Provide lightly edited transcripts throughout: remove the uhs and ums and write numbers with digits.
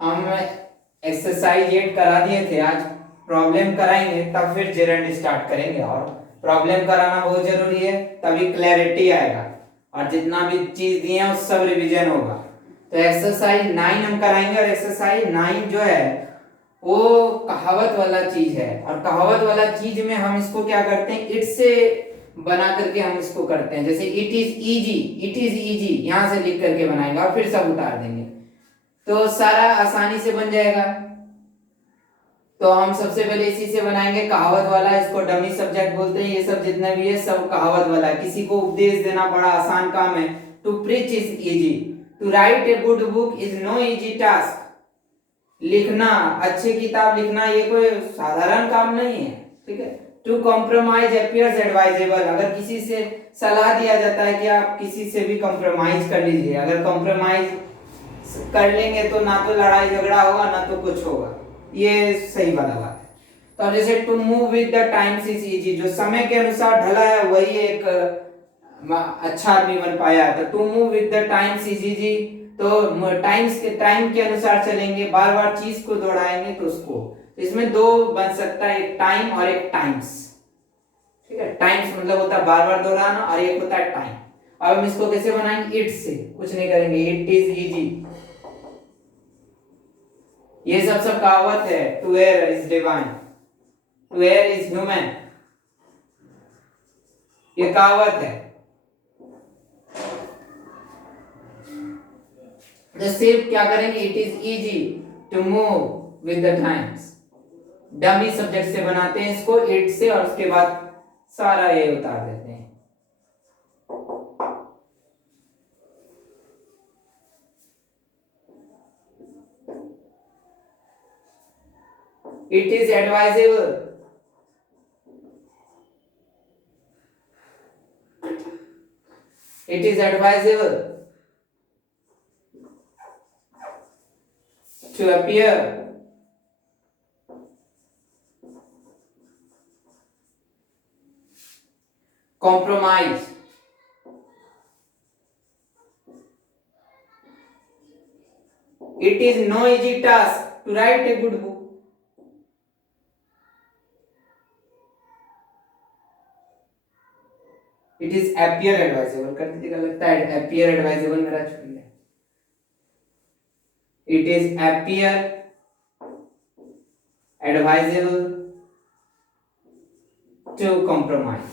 हम एक्सरसाइज 8 करा दिए थे, आज प्रॉब्लम कराएंगे तब फिर जेरेंड स्टार्ट करेंगे। और प्रॉब्लम कराना बहुत जरूरी है, तभी क्लैरिटी आएगा और जितना भी चीज दिए हैं उस सब रिवीजन होगा। तो एक्सरसाइज 9 हम कराएंगे, और एक्सरसाइज 9 जो है वो कहावत वाला चीज है, और कहावत वाला चीज में हम इसको क्या करते हैं, इट से बना करके हम इसको करते हैं। जैसे it is easy, it is easy यहां से लिख करके बनाएंगे और फिर सब उतार देंगे, तो सारा आसानी से बन जाएगा। तो हम सबसे पहले इसी से बनाएंगे, कहावत वाला, इसको डमी सब्जेक्ट बोलते हैं। ये सब जितने भी है सब कहावत वाला है। किसी को उपदेश देना बड़ा आसान काम है। To preach is easy, to write a good book is no easy task. लिखना, अच्छी किताब लिखना ये कोई साधारण काम नहीं है, ठीक है। टू कॉम्प्रोमाइज अपीयर्स एडवाइजेबल, अगर किसी से सलाह दिया जाता है कि आप किसी से भी कॉम्प्रोमाइज कर लीजिए, अगर कॉम्प्रोमाइज कर लेंगे तो ना तो लड़ाई झगड़ा होगा ना तो कुछ होगा, ये सही वाला बात है। तो अब जैसे to move with the times is easy, जो समय के अनुसार ढला है वही एक अच्छा आदमी बन पाया है। तो to move with the times is easy, तो टाइम के अनुसार चलेंगे, बार बार चीज को दोहराएंगे तो उसको, तो इसमें दो बन सकता है, एक टाइम और एक टाइम्स, ठीक है। टाइम्स मतलब होता है बार बार दोहराना, और एक होता है टाइम। अब हम इसको कैसे बनाएंगे, इट से कुछ नहीं करेंगे, इट इज इजी, ये सब कहावत है। To err is divine, to err is human, ये कहावत है। तो सिर्फ क्या करेंगे, it is easy to move with the times, dummy subject से बनाते हैं इसको, इट से, और उसके बाद सारा ये उतार देते हैं। It is advisable, it is advisable to appear compromise, it is no easy task to write a good book, it is appear advisable, कर दीजिएगा, लगता है appear advisable मेरा छूट गया, it is appear advisable to compromise।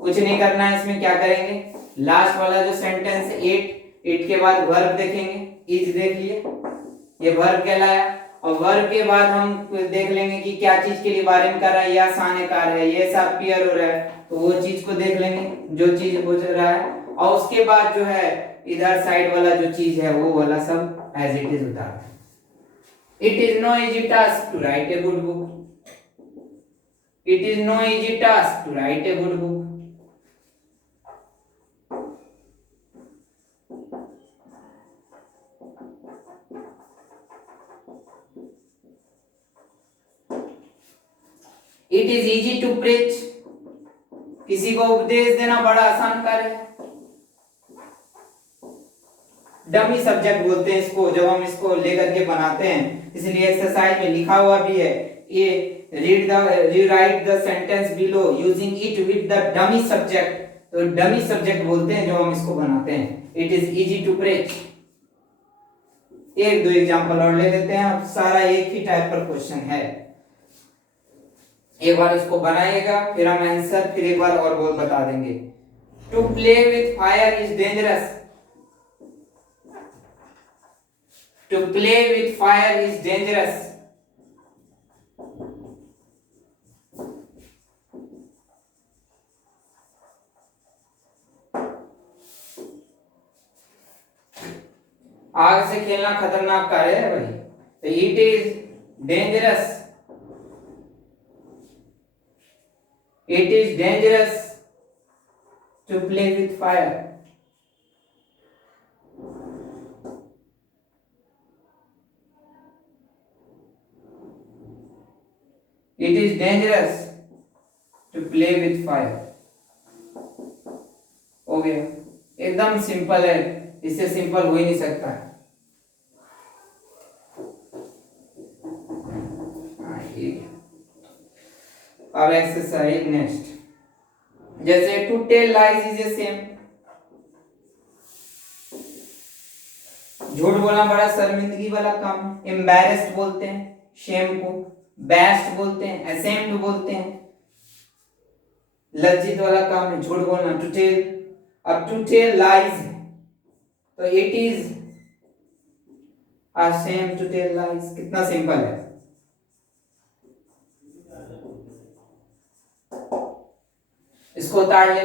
कुछ नहीं करना है इसमें, क्या करेंगे, लास्ट वाला जो सेंटेंस है इट के बाद वर्ब देखेंगे, इज देख लिए, ये वर्ब कहलाया, और वर्ब के बाद हम देख लेंगे कि क्या चीज के लिए बारे में कर रहा है, या आसान कार्य है, ये सब अपीयर हो रहा है, तो वो चीज को देख लेंगे जो चीज पूछ रहा है, और उसके बाद जो है इधर साइड वाला जो चीज है वो वाला सब एज इट इज उतार। It is no easy task to write a good book, it is no easy task to write a good book. It is easy to preach, किसी को उपदेश देना बड़ा आसान कार्य है। डमी सब्जेक्ट बोलते हैं इसको जब हम इसको लेकर के बनाते हैं, इसलिए एक्सरसाइज में लिखा हुआ भी है, ये rewrite the sentence below using it with the dummy subject, तो डमी सब्जेक्ट बोलते हैं जो हम इसको बनाते हैं। It is easy to preach. एक दो एग्जांपल और ले लेते हैं, अब सारा एक ही टाइप पर क्वेश्चन है, एक बार इसको बनाइएगा फिर हम आंसर फिर एक बार और बोल बता देंगे। To play with fire is dangerous, to play with fire is dangerous, आग से खेलना खतरनाक कार्य है भाई, तो it is dangerous, it is dangerous to play with fire, it is dangerous to play with fire। हो गया। एकदम सिंपल है, इससे सिंपल हो ही नहीं सकता है। अब एक्सरसाइज नेक्स्ट, जैसे to tell lies is a shame, झूठ बोलना बड़ा शर्मिंदगी वाला काम है। एम्बैरेस्ड बोलते हैं शेम को, बैस्ट बोलते हैं, असेम्ड बोलते हैं, लज्जित वाला काम है झूठ बोलना, टू टेल। अब टू टेल लाइज है तो it is a shame to tell lies, कितना सिंपल है। इसको उतार ले,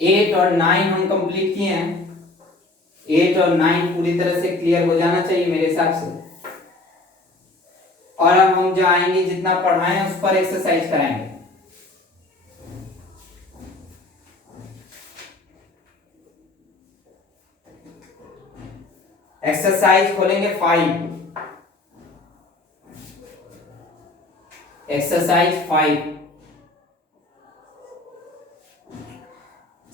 एट और 9 हम कंप्लीट किए हैं, 8 और 9 पूरी तरह से क्लियर हो जाना चाहिए मेरे हिसाब से। और अब हम जो आएंगे जितना पढ़ाए उस पर एक्सरसाइज कराएंगे। एक्सरसाइज खोलेंगे 5, exercise 5।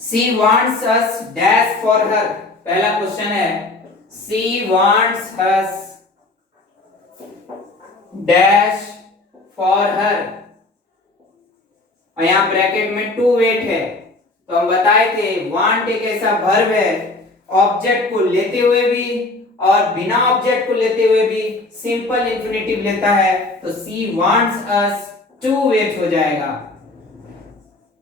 She wants us dash for her, पहला क्वेश्चन है she wants us dash for her, और यहाँ ब्रैकेट में टू वेट है। तो हम बताए थे want एक ऐसा वर्ब है ऑब्जेक्ट को लेते हुए भी और बिना ऑब्जेक्ट को लेते हुए भी सिंपल इंफिनिटिव लेता है, तो she wants us to wait हो जाएगा।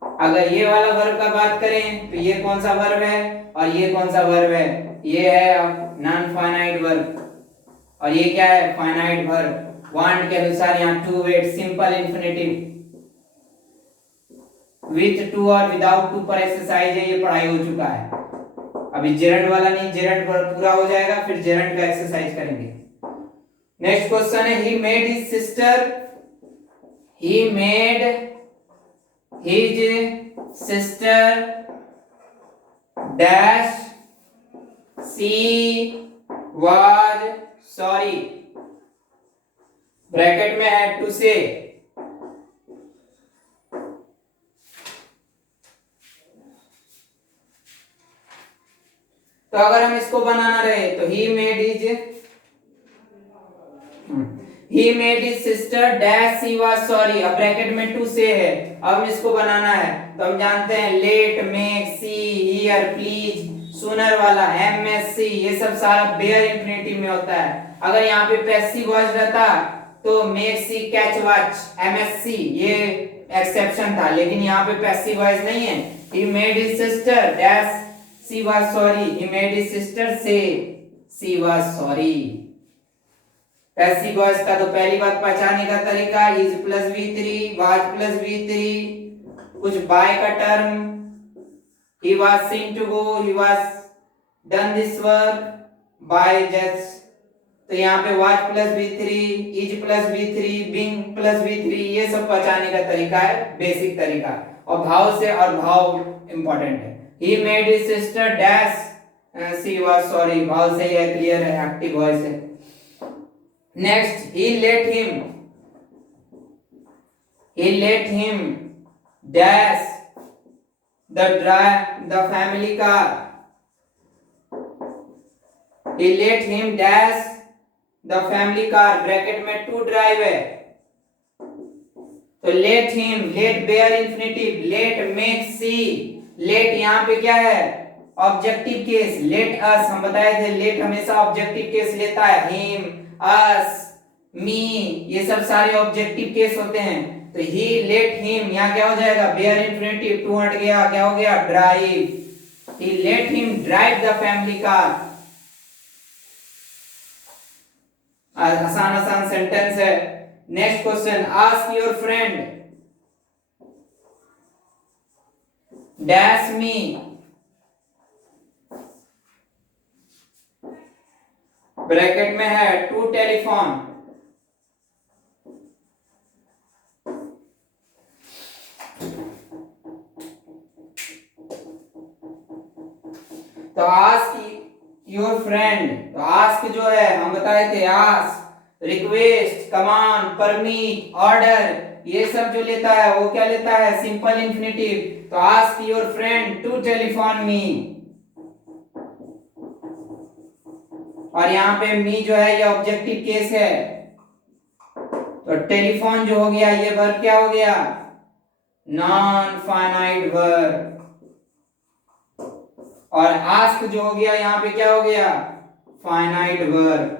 अगर ये वाला वर्ब का बात करें तो ये कौन सा वर्ब है और ये कौन सा वर्ब है, ये है नॉन फाइनाइट वर्ब और ये क्या है फाइनाइट वर्ब। वांट के अनुसार यहाँ to wait simple infinitive with to और विदाउट टू पर एक्सरसाइज है, ये पढ़ाई हो चुका है। अभी जेरंड वाला नहीं, जेरंड पूरा हो जाएगा फिर जेरंड का एक्सरसाइज करेंगे। नेक्स्ट क्वेश्चन है he made his sister, he made his sister dash she was sorry, bracket में है टू से। तो अगर हम इसको बनाना रहे तो he made his sister dash she was sorry, अब ब्रैकेट में टू से है। अब हम इसको बनाना है तो हम जानते हैं let, make, see, hear, please, sooner वाला एमएससी, ये सब सारा बेयर इंफिनिटिव में होता है। अगर यहाँ पे पैसिव वॉइस रहता तो make, see, catch, watch, MSc, ये एक्सेप्शन था, लेकिन यहाँ पे पैसिव वॉइस नहीं है। he made his sister dash she was sorry, he made his sister say she was sorry। Passive voice का तो पहली बात पहचानने का तरीका is plus V3, was plus V3, कुछ बाय का term, he was seen to go, he was done this work, by just, तो यहाँ पे was plus V3, is plus V3, being plus V3, ये सब पहचानने का तरीका है, बेसिक तरीका। और भाव से, और भाव इंपॉर्टेंट है। he made his sister dash she was sorry, भाव से यह क्लियर है, एक्टिव वॉइस है। Next, he let him dash the family car, he let him dash the family car, bracket में टू ड्राइव है तो let him, let bare infinitive, let make see, let यहाँ पे क्या है ऑब्जेक्टिव केस, let us, हम बताए थे let हमेशा ऑब्जेक्टिव केस लेता है, him, us, me, ये सब सारे ऑब्जेक्टिव केस होते हैं। तो he let him, यहाँ क्या हो जाएगा बेयर इंफिनिटिव, टू हट गया, क्या हो गया drive, he let him drive the family car। आसान आसान सेंटेंस है। Next question, ask your friend dash me, bracket में है टू टेलीफोन, तो आस्क योर फ्रेंड, तो आस्क जो है हम बताए थे, ask, request, command, permit, order, ये सब जो लेता है वो क्या लेता है, सिंपल इंफिनिटिव। तो ask your friend to telephone me, और यहाँ पे मी जो है ये ऑब्जेक्टिव केस है, तो टेलीफोन जो हो गया ये वर्ब क्या हो गया, नॉन फाइनाइट वर्ब। और आस्क जो हो गया यहाँ पे क्या हो गया, finite verb.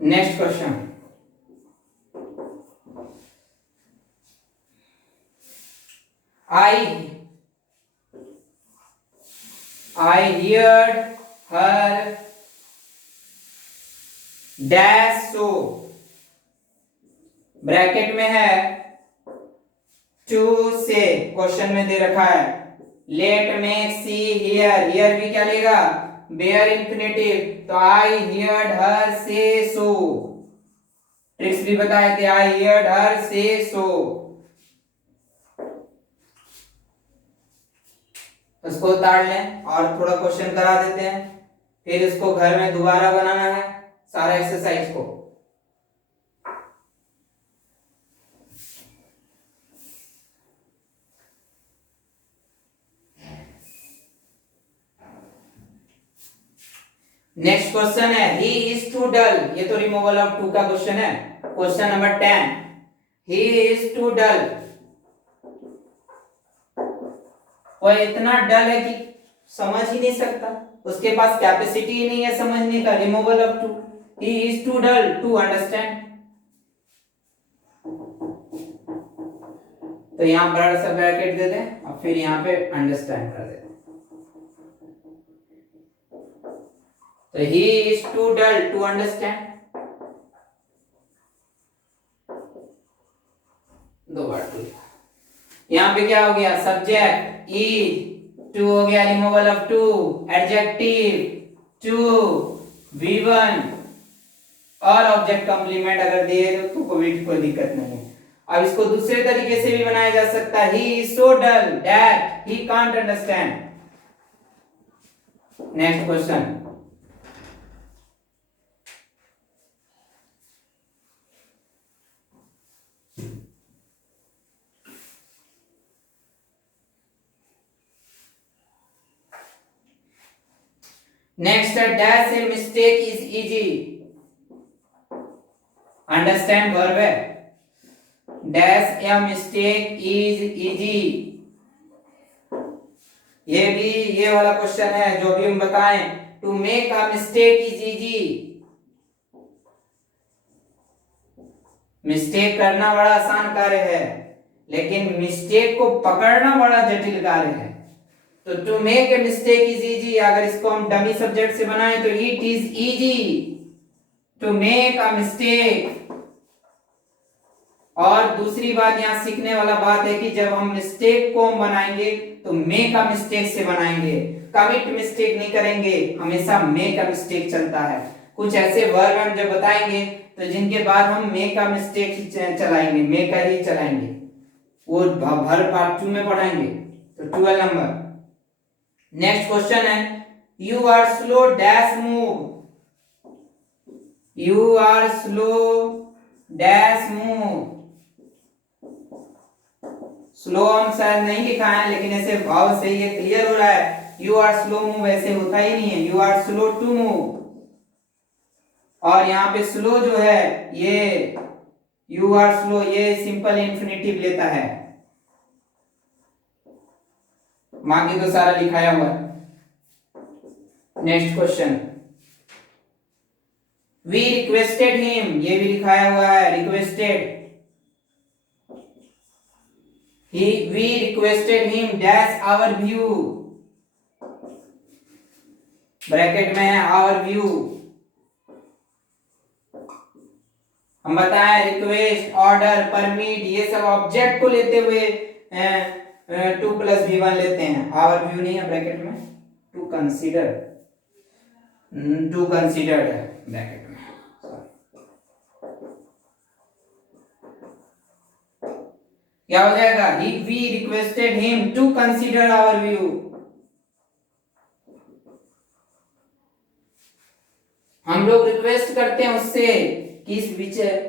Next question, I heard her dash so, bracket में है टू से, क्वेश्चन में दे रखा है late make see here, here भी क्या लेगा, बेयर इंफिनिटिव। तो आई हियर्ड हर से सो, ट्रिक्स भी बताए थे, आई हियर्ड हर से सो। उसको उतार लें और थोड़ा क्वेश्चन करा देते हैं, फिर इसको घर में दोबारा बनाना है सारा एक्सरसाइज को। नेक्स्ट क्वेश्चन है ही इज टू डल, ये तो रिमूवल ऑफ टू का क्वेश्चन है। Question number 10, he is too dull, वो इतना डल है कि समझ ही नहीं सकता, उसके पास कैपेसिटी ही नहीं है समझने का, removal of to, he is too dull to understand. तो यहां बड़ा सा ब्रैकेट दे दें और फिर यहां पे अंडरस्टैंड कर दें। तो he is too dull to understand, दो बार टू। यहां पे क्या हो गया, सब्जेक्ट इज, टू हो गया removal of to, adjective to, V1 और ऑब्जेक्ट कॉम्प्लीमेंट अगर दिए तो कोई दिक्कत नहीं है। अब इसको दूसरे तरीके से भी बनाया जा सकता है, he is so dull that he can't understand। Next question, next है dash a mistake is easy, understand verb है, dash a mistake is easy. ये भी ये वाला क्वेश्चन है जो भी हम बताएं, to make a mistake is easy, mistake करना बड़ा आसान कार्य है लेकिन मिस्टेक को पकड़ना बड़ा जटिल कार्य है। तो to make a mistake is easy, अगर इसको हम डमी सब्जेक्ट से बनाएं तो it is easy to make a mistake. और दूसरी बात यहां सीखने वाला बात है कि जब हम मिस्टेक को बनाएंगे तो मेक अ मिस्टेक से बनाएंगे, कमिट मिस्टेक नहीं करेंगे, हमेशा मेक अ मिस्टेक चलता है। कुछ ऐसे वर्ब हम जब बताएंगे तो जिनके बाद हम मेक अ मिस्टेक ही चलाएंगे, मेकर ही चलाएंगे, वो भर पार्ट 2 में पढ़ाएंगे। तो 12 नंबर। नेक्स्ट क्वेश्चन है you are slow dash move, you are slow dash move. Slow हम शायद नहीं लिखा है लेकिन ऐसे भाव से ये क्लियर हो रहा है, यू आर स्लो मूव ऐसे होता ही नहीं है, you are slow to move. और यहाँ पे स्लो जो है ये यू आर स्लो ये सिंपल इंफिनिटिव लेता है, बाकी तो सारा लिखाया हुआ है। Next question, we requested him, ये भी लिखाया हुआ है requested, we requested him dash our view, ब्रैकेट में है our view। हम बताएं रिक्वेस्ट, ऑर्डर, परमिट ये सब ऑब्जेक्ट को लेते हुए 2 + V1 लेते हैं, our view नहीं है ब्रैकेट में, टू कंसीडर्ड है ब्रैकेट में। क्या हो जाएगा? He we requested him to consider our view. हम लोग रिक्वेस्ट करते हैं उससे कि इस विचार,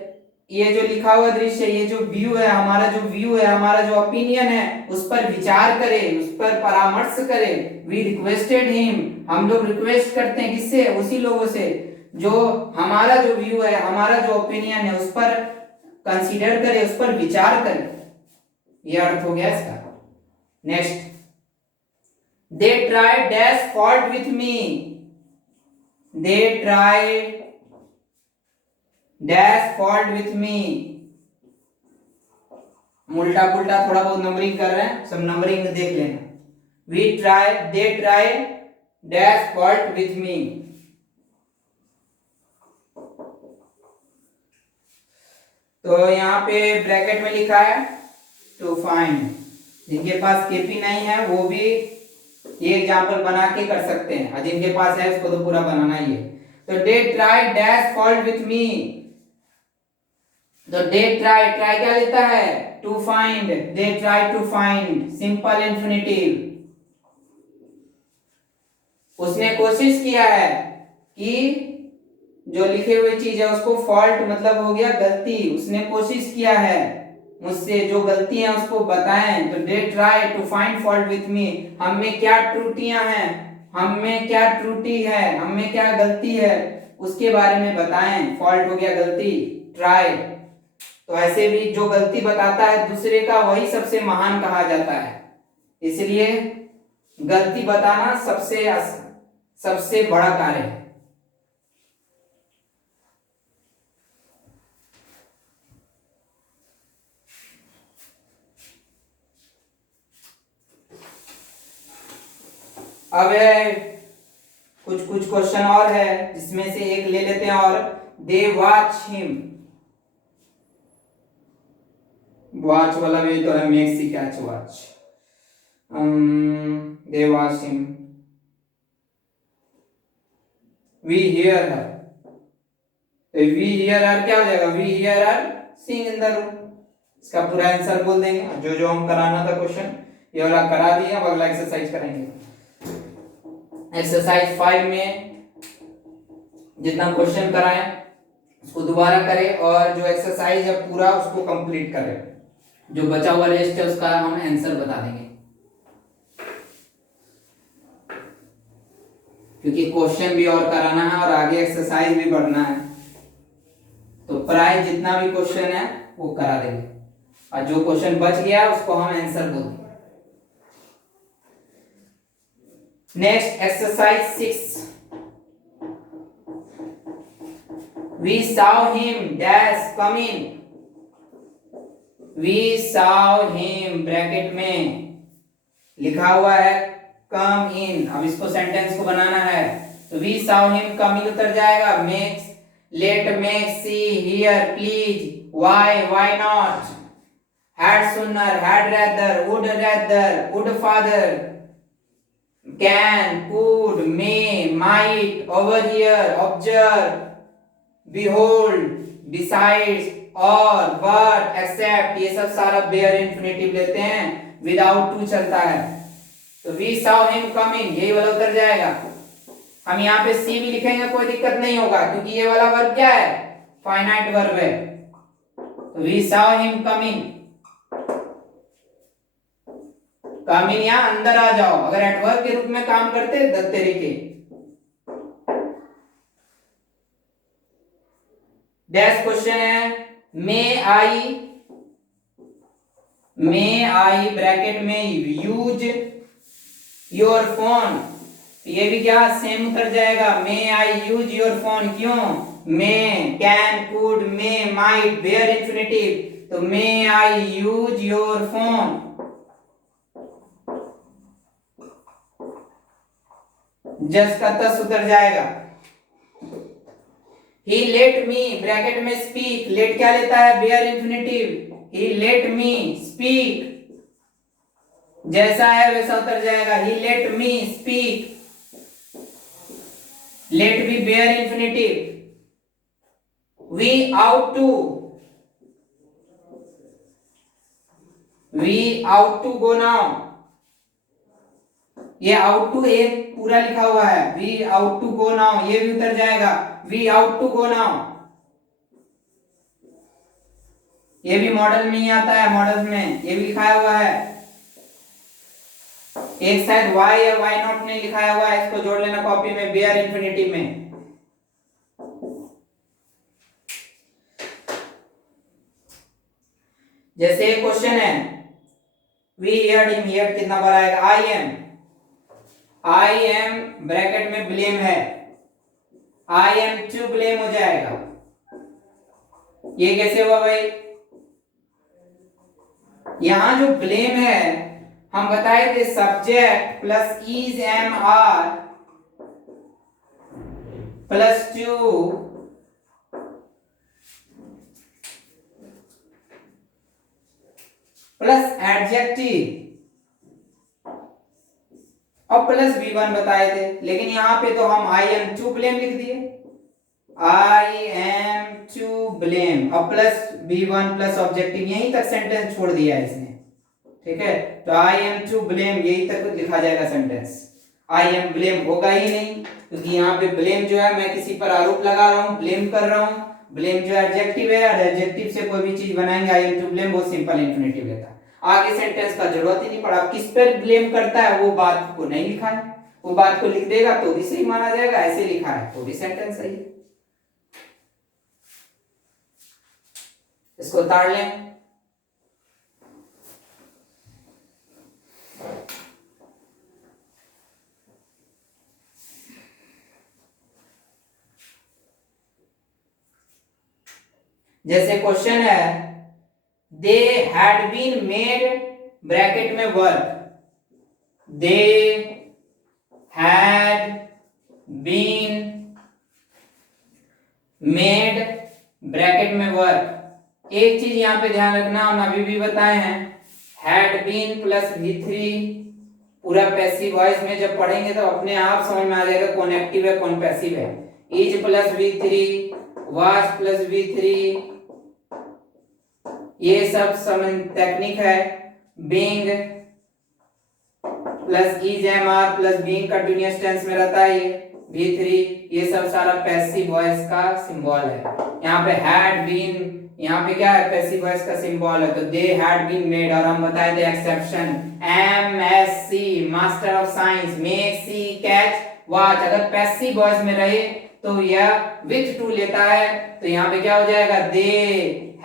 ये जो लिखा हुआ दृश्य, ये जो व्यू है, हमारा जो व्यू है, हमारा जो ओपिनियन है, उस पर विचार करे, उस पर परामर्श करे। वी रिक्वेस्टेड हिम, हम लोग रिक्वेस्ट करते हैं किससे? उसी लोगों से जो हमारा जो व्यू है, हमारा जो ओपिनियन है, उस पर कंसीडर करे, उस पर विचार करे। ये अर्थ हो गया इसका। Next, they try dash fault with me, they try dash fault with मी। उल्टा पुल्टा थोड़ा बहुत नंबरिंग कर रहे हैं, सब नंबरिंग देख लेना। We try, they try dash fault with me. तो यहाँ पे ब्रैकेट में लिखा है टू फाइंड। जिनके पास केपी नहीं है वो भी ये एग्जाम्पल बना के कर सकते हैं, और जिनके पास है उसको तो पूरा बनाना ही है। तो they try dash fault with me, तो दे ट्राई, ट्राई क्या लेता है? To find, they try to find, simple infinitive. उसने कोशिश किया है कि जो लिखे हुए चीज है उसको फॉल्ट मतलब हो गया गलती, उसने कोशिश किया है मुझसे जो गलती है उसको बताएं। तो they try to find fault with me, हम में क्या त्रुटियां हैं, हम में क्या त्रुटि है, हम में क्या गलती है, उसके बारे में बताएं। फॉल्ट हो गया गलती, ट्राई। तो ऐसे भी जो गलती बताता है दूसरे का, वही सबसे महान कहा जाता है। इसलिए गलती बताना सबसे बड़ा कार्य है। अब कुछ कुछ क्वेश्चन और है जिसमें से एक ले लेते हैं। और दे वॉच हिम, वॉच वाला भी तो है, makes he catch watch. They watch him, we hear her, we hear her क्या हो जाएगा? We hear her sing in the room. इसका पूरा आंसर बोल देंगे। जो जो हम कराना था क्वेश्चन ये वाला करा दिए, अब अगला एक्सरसाइज करेंगे। एक्सरसाइज 5 में जितना क्वेश्चन कराएं उसको दोबारा करें, और जो एक्सरसाइज है पूरा उसको कंप्लीट करें। जो बचा हुआ रेस्ट है उसका हम आंसर बता देंगे, क्योंकि क्वेश्चन भी और कराना है और आगे एक्सरसाइज भी बढ़ना है। तो प्राय जितना भी क्वेश्चन है वो करा देंगे, और जो क्वेश्चन बच गया उसको हम आंसर बोल देंगे। Next exercise 6, we saw him dash come in, we saw him bracket में लिखा हुआ है come in। अब इसको सेंटेंस को बनाना है, तो we saw him come in उतर जाएगा। makes, let, make, see, hear, please, why not, had sooner, had rather, would father, can, could, may, might, overhear, observe, behold, besides, और, but, except, ये सब सारा बेयर इंफिनिटिव लेते हैं, without to चलता है। तो we saw him coming, यही वाला उतर जाएगा। हम यहाँ पे सी भी लिखेंगे कोई दिक्कत नहीं होगा, क्योंकि ये वाला वर्ब क्या है? फाइनाइट वर्ब है। तो we saw him coming, coming यहाँ अंदर आ जाओ, अगर एडवर्ब के रूप में काम करते दत्त तरीके। नेक्स्ट क्वेश्चन है मे आई ब्रैकेट में यूज योर फोन, ये भी क्या सेम उतर जाएगा। May I use your phone, क्यों? May, can, could, may, might, bare infinitive, तो may I use your phone. जस्ट का तस उतर जाएगा। ही लेट मी ब्रैकेट में स्पीक, लेट क्या लेता है? Bare infinitive. He let me speak, जैसा है वैसा उतर जाएगा। He let me speak, let भी bare infinitive. We ought to, we ought to go now, ये आउट टू एक पूरा लिखा हुआ है, we ought to go now, ये भी उतर जाएगा, we ought to go now. ये भी मॉडल में ही आता है, मॉडल में ये भी लिखाया हुआ है। एक साइड वाई या वाई नॉट नहीं लिखाया हुआ है, इसको जोड़ लेना कॉपी में, बेयर इंफिनिटिव में। जैसे एक क्वेश्चन है, वी हियर्ड हिम, हियर्ड कितना बार आएगा, आई एम ब्रैकेट में ब्लेम है, आई एम टू ब्लेम हो जाएगा। ये कैसे हुआ भाई, यहां जो ब्लेम है हम बताए थे subject plus is am are plus to plus adjective और प्लस V1 बताए थे, लेकिन यहां पे तो हम आई एम टू ब्लेम लिख दिए, आई एम टू ब्लेम और प्लस V1 प्लस ऑब्जेक्टिव, यहीं तक सेंटेंस छोड़ दिया है इसने। ठीक है, तो आई एम टू ब्लेम यहीं तक लिखा जाएगा सेंटेंस, आई एम ब्लेम होगा ही नहीं, क्योंकि यहाँ पे ब्लेम जो है मैं किसी पर आरोप लगा रहा हूँ, ब्लेम कर रहा हूँ, ब्लेम जो एडजेक्टिव है और एडजेक्टिव से कोई भी चीज बनाएंगे आई एम टू ब्लेम, बहुत सिंपल इंफिनिटिव लेता है, आगे सेंटेंस का जरूरत ही नहीं पड़ा। किस पर ब्लेम करता है वो बात को नहीं लिखा है, वो बात को लिख देगा तो भी सही माना जाएगा, ऐसे लिखा है तो भी सेंटेंस सही है। इसको उतार लें, जैसे क्वेश्चन है they had been made bracket में work, they had been made bracket में वर्क। एक चीज यहां पे ध्यान रखना, हम अभी भी बताए हैं, हैड बीन प्लस V3 पूरा पैसिव वॉइस में जब पढ़ेंगे तो अपने आप समझ में आ जाएगा कौन एक्टिव है कौन पैसिव है। Is plus V3, was plus V3, ये सब समझ टेक्निक है। Being plus is am are plus being continuous tense में रहता है ये V3, ये सब सारा पैसिव वॉइस का सिंबल है। यहाँ पे हैड बीन, यहाँ पे क्या है पैसिव वॉइस का सिंबल है, तो दे हैड बीन मेड, और हम बताए थे exception MSc master of science, make see catch watch, अगर पैसिव वॉइस में रहे तो यह विथ टू लेता है, तो यहाँ पे क्या हो जाएगा, they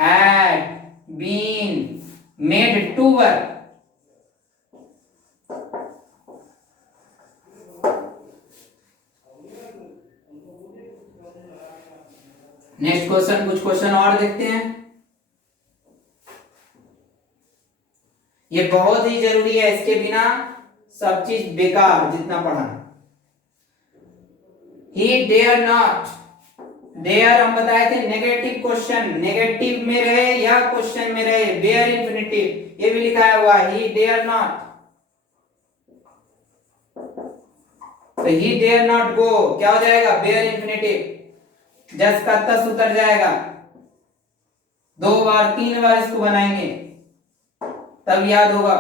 had been made to work. Next question, कुछ क्वेश्चन और देखते हैं, ये बहुत ही जरूरी है, इसके बिना सब चीज बेकार जितना पढ़ाना। He dare not, dare हम बताए थे नेगेटिव क्वेश्चन, नेगेटिव में रहे या क्वेश्चन में रहे, बेयर इंफिनिटिव, ये भी लिखा हुआ है, he dare not, तो he dare not go क्या हो जाएगा, बेयर इंफिनिटिव, जस्ट का तस उतर जाएगा, 2 बार 3 बार इसको बनाएंगे तब याद होगा।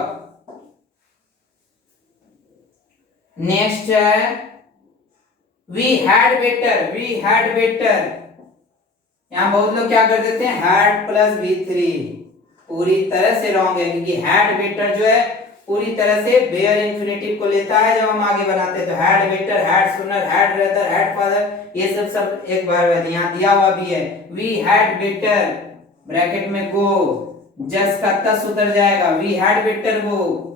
नेक्स्ट है we had better, we had better, यहां बहुत लोग क्या कर देते हैं हैड प्लस V3, पूरी तरह से रॉन्ग है, क्योंकि हैड बेटर जो है पूरी तरह से बेयर इंफिनिटिव को लेता है जब हम आगे बनाते हैं, तो had better, had sooner, had brother, had father, ये सब एक बार यहाँ दिया हुआ भी है। वी हैड बेटर ब्रैकेट में गो, जस्ट का तस उतर जाएगा, वी हैड बेटर गो।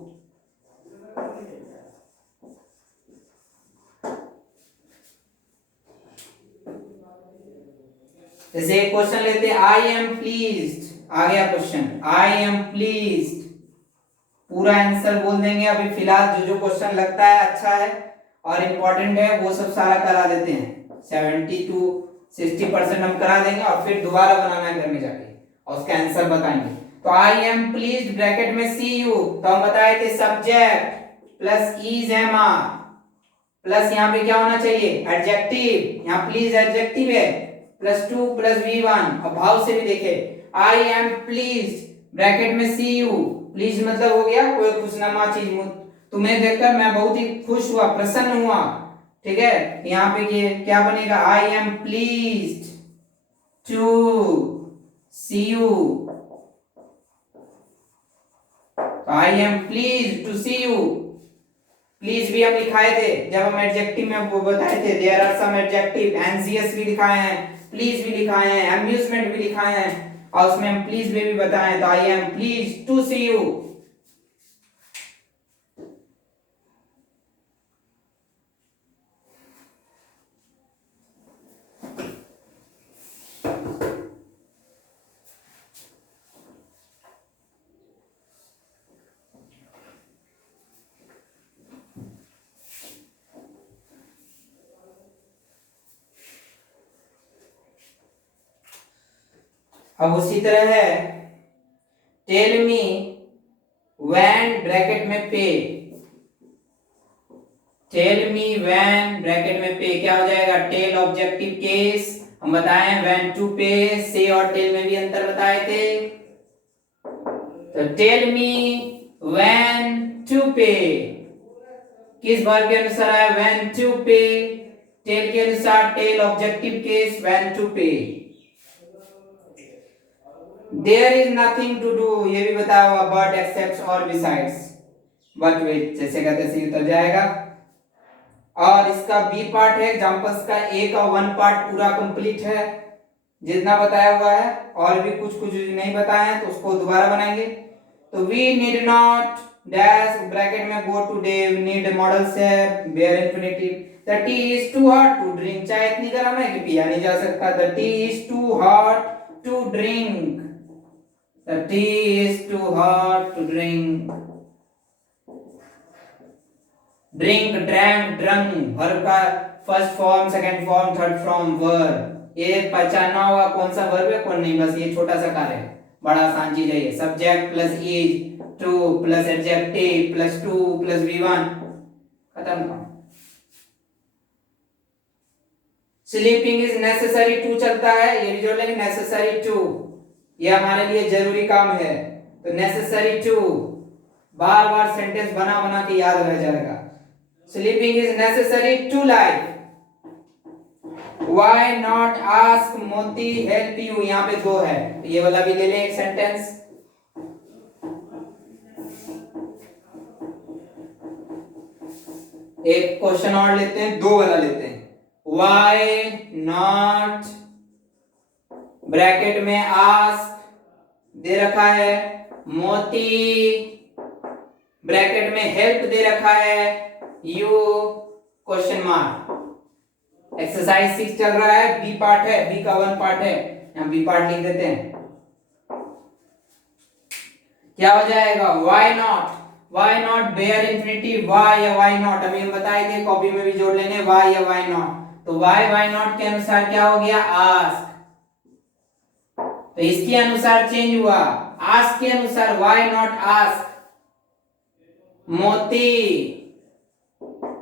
जैसे एक क्वेश्चन लेते हैं, आई एम प्लीज्ड, आ गया क्वेश्चन, आई एम प्लीज्ड, पूरा आंसर बोल देंगे। अभी फिलहाल जो क्वेश्चन लगता है अच्छा है और इम्पोर्टेंट है वो सब सारा करा देते हैं, 70 to 60% हम करा देंगे और फिर दोबारा बनाना है घर में जाके और उसका आंसर बताएंगे। तो आई एम प्लीज्ड ब्रैकेट में सी यू, तो हम बताए थे subject plus is am are plus यहाँ पे क्या होना चाहिए एडजेक्टिव, यहाँ प्लीज एडजेक्टिव है, प्लस 2 प्लस V1, और भाव से भी देखे आई एम प्लीज्ड ब्रैकेट में सी यू, प्लीज मतलब हो गया कोई खुशनुमा चीज, तुम्हें देखकर मैं बहुत ही खुश हुआ, प्रसन्न हुआ, ठीक है। यहाँ पे ये क्या बनेगा, I am pleased to see you, I am pleased to see you. Please भी हम लिखाए थे जब हम एडजेक्टिव में वो बताए थे, there are some adjective, anxious भी लिखाए हैं, प्लीज भी लिखाए हैं, अम्यूजमेंट भी लिखाए हैं, और उसमें हम प्लीज भी बताए, तो I am please to see you. अब उसी तरह है, टेल मी व्हेन ब्रैकेट में पे, टेल मी व्हेन ब्रैकेट में पे क्या हो जाएगा, टेल ऑब्जेक्टिव केस, हम बताएं व्हेन टू पे, से और टेल में भी अंतर बताए थे। तो टेल मी व्हेन टू पे किस वर्ब के अनुसार है, व्हेन टू पे, टेल के अनुसार tell objective case when to पे। There is nothing to do, ये भी बताया हुआ, बट एक्सेप्ट और बिसाइड्स, बट विच, जैसे का तैसे उतर जाएगा। और इसका बी पार्ट है एग्जांपल्स का, ए का वन पार्ट पूरा कंप्लीट है जितना बताया हुआ है, और भी कुछ कुछ नहीं बताया है तो उसको दोबारा बनाएंगे। तो we need not dash bracket में go today, need modal से bare infinitive, the tea is too hot to drink, चाय इतनी गर्म है कि पिया नहीं जा सकता, the tea is too hot to drink, the tea is too hot to drink, drink, drank, drunk, verb का first form, second form, third form, verb, ये पहचानना होगा कौन सा वर्ब है कौन नहीं, बस ये छोटा सा कार्य है, बड़ा आसान चीज है ये, subject plus is, to plus adjective plus to plus V1, खत्म काम। स्लीपिंग इज नेसेसरी टू चलता है, ये भी जोड़ लेंगे, नेसेसरी टू, ये हमारे लिए जरूरी काम है, तो नेसेसरी टू, बार बार सेंटेंस बना बना के याद रह जाएगा। Sleeping is necessary to life, why not ask Moti help you, यहाँ पे दो है, तो ये वाला भी ले लें एक सेंटेंस। एक क्वेश्चन और लेते हैं, दो वाला लेते हैं, व्हाई नॉट ब्रैकेट में आस्क दे रखा है, मोती ब्रैकेट में हेल्प दे रखा है, यू क्वेश्चन मार्क। एक्सरसाइज 6 चल रहा है, बी पार्ट है, बी का वन पार्ट है, यहां बी पार्ट लिख देते हैं। क्या हो जाएगा, why not, why not bare infinitive, why या व्हाई नॉट, अभी हम बताए थे कॉपी में भी जोड़ लेने, व्हाई या व्हाई नॉट, तो व्हाई नॉट के अनुसार क्या हो गया, आस्क, तो इसके अनुसार चेंज हुआ, आस्क के अनुसार why not ask Moti,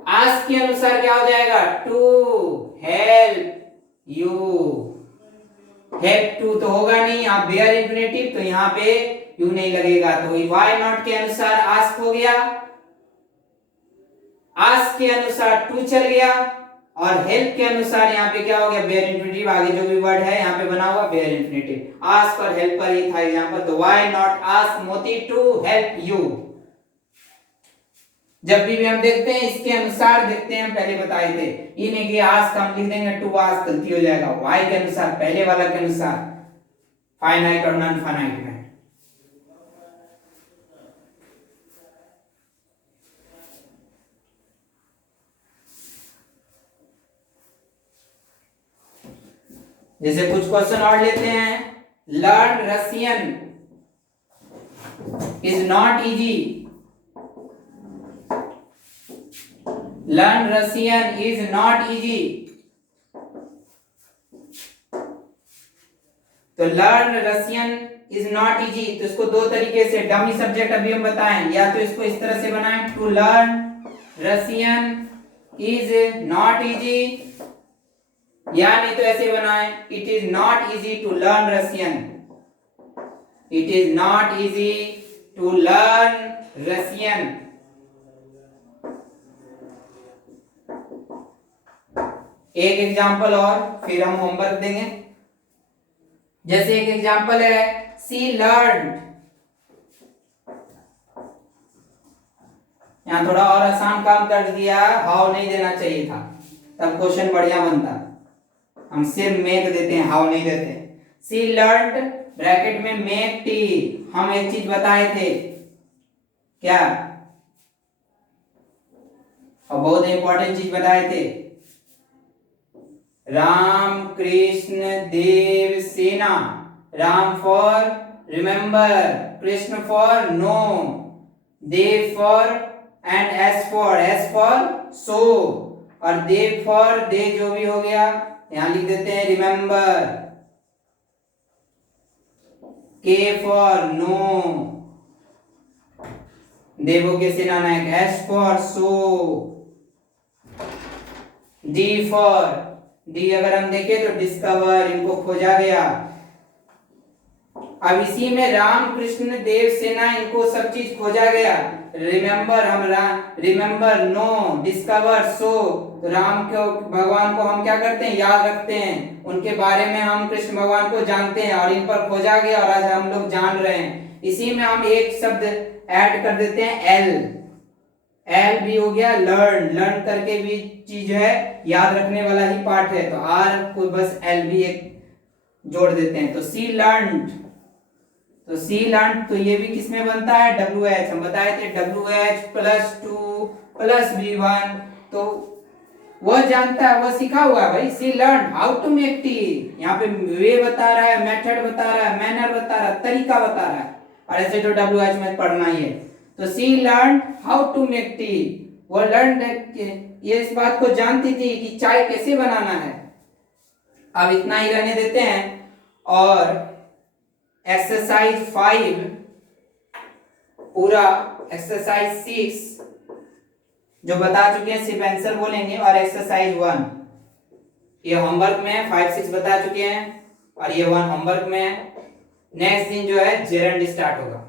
ask के अनुसार क्या हो जाएगा, to help you, help to तो होगा नहीं, आप बेयर इंफिनिटिव, तो यहाँ पे यू नहीं लगेगा, तो व्हाई नॉट के अनुसार आस्क हो गया, आस्क के अनुसार टू चल गया, और हेल्प के अनुसार यहाँ पे क्या हो गया, बेयर इंफिनिटिव, आगे जो भी वर्ड है यहाँ पे बना हुआ बेयर इंफिनिटिव, आस्क और हेल्प पर ये था एग्जांपल, तो व्हाई नॉट आस्क मोती टू हेल्प यू। जब भी हम देखते हैं इसके अनुसार देखते हैं, हम पहले बताए थे, ये नहीं कि आस्क हम लिख देंगे टू आस्क गलती हो जाएगा, व्हाई के अनुसार, पहले वाला के अनुसार, फाइनाइट और नॉन फाइनाइट में। जैसे कुछ क्वेश्चन और लेते हैं, learn Russian is not easy, learn Russian is not easy, तो learn Russian is not easy, तो इसको दो तरीके से, डमी सब्जेक्ट अभी हम बताएं, या तो इसको इस तरह से बनाएं, to learn Russian is not easy, या नहीं तो ऐसे बनाएं, it is not easy to learn Russian, It is not easy to learn Russian. एक एग्जाम्पल और फिर हम होमवर्क देंगे। जैसे एक एग्जाम्पल है सी लर्न, यहाँ थोड़ा और आसान काम कर दिया, हाउ नहीं देना चाहिए था, तब क्वेश्चन बढ़िया बनता। हम सिर्फ मेक देते हैं, हाउ नहीं देते। सी लर्न ब्रैकेट में मेक टी, हम एक चीज बताए थे क्या, और बहुत इंपॉर्टेंट चीज बताए थे, Ram Krishna Dev Sena. Ram for remember, Krishna for know, Dev for and S for so, और देव फॉर दे जो भी हो गया यहां लिख देते हैं रिमेंबर, के फॉर नो, देवों के सेना नायक, S for so, D for D अगर हम देखें तो डिस्कवर, इनको खोजा गया। अब इसी में राम कृष्ण देव सेना, इनको सब चीज खोजा गया। रिमेंबर हम रिमेंबर, नो, डिस्कवर, सो, तो राम को भगवान को हम क्या करते हैं, याद रखते हैं, उनके बारे में हम कृष्ण भगवान को जानते हैं और इन पर खोजा गया और आज हम लोग जान रहे हैं। इसी में हम एक शब्द ऐड कर देते हैं एल, एल भी हो गया लर्न, लर्न करके भी चीज है याद रखने वाला ही पार्ट है, तो आर को बस एल भी एक जोड़ देते हैं, तो सी लर्न, तो सी लर्न तो ये भी किसमें बनता है, डब्ल्यू एच, हम बताए थे W H plus 2 plus V1, तो वह जानता है, वह सीखा हुआ है भाई। She learn how to make tea, यहाँ पे वे बता रहा है, मेथड बता रहा है, मैनर बता रहा है, तरीका बता रहा है, और ऐसे तो डब्ल्यू एच में पढ़ना ही है। तो she learn how to make tea, वो लर्न ये इस बात को जानती थी कि चाय कैसे बनाना है। अब इतना ही रहने देते हैं, और एक्सरसाइज 5 पूरा एक्सरसाइज 6 जो बता चुके हैं सिर्फ आंसर बोलेंगे, और एक्सरसाइज 1 ये होमवर्क में 5 6 बता चुके हैं, और ये 1 होमवर्क में है। नेक्स्ट दिन जो है जेरंड स्टार्ट होगा।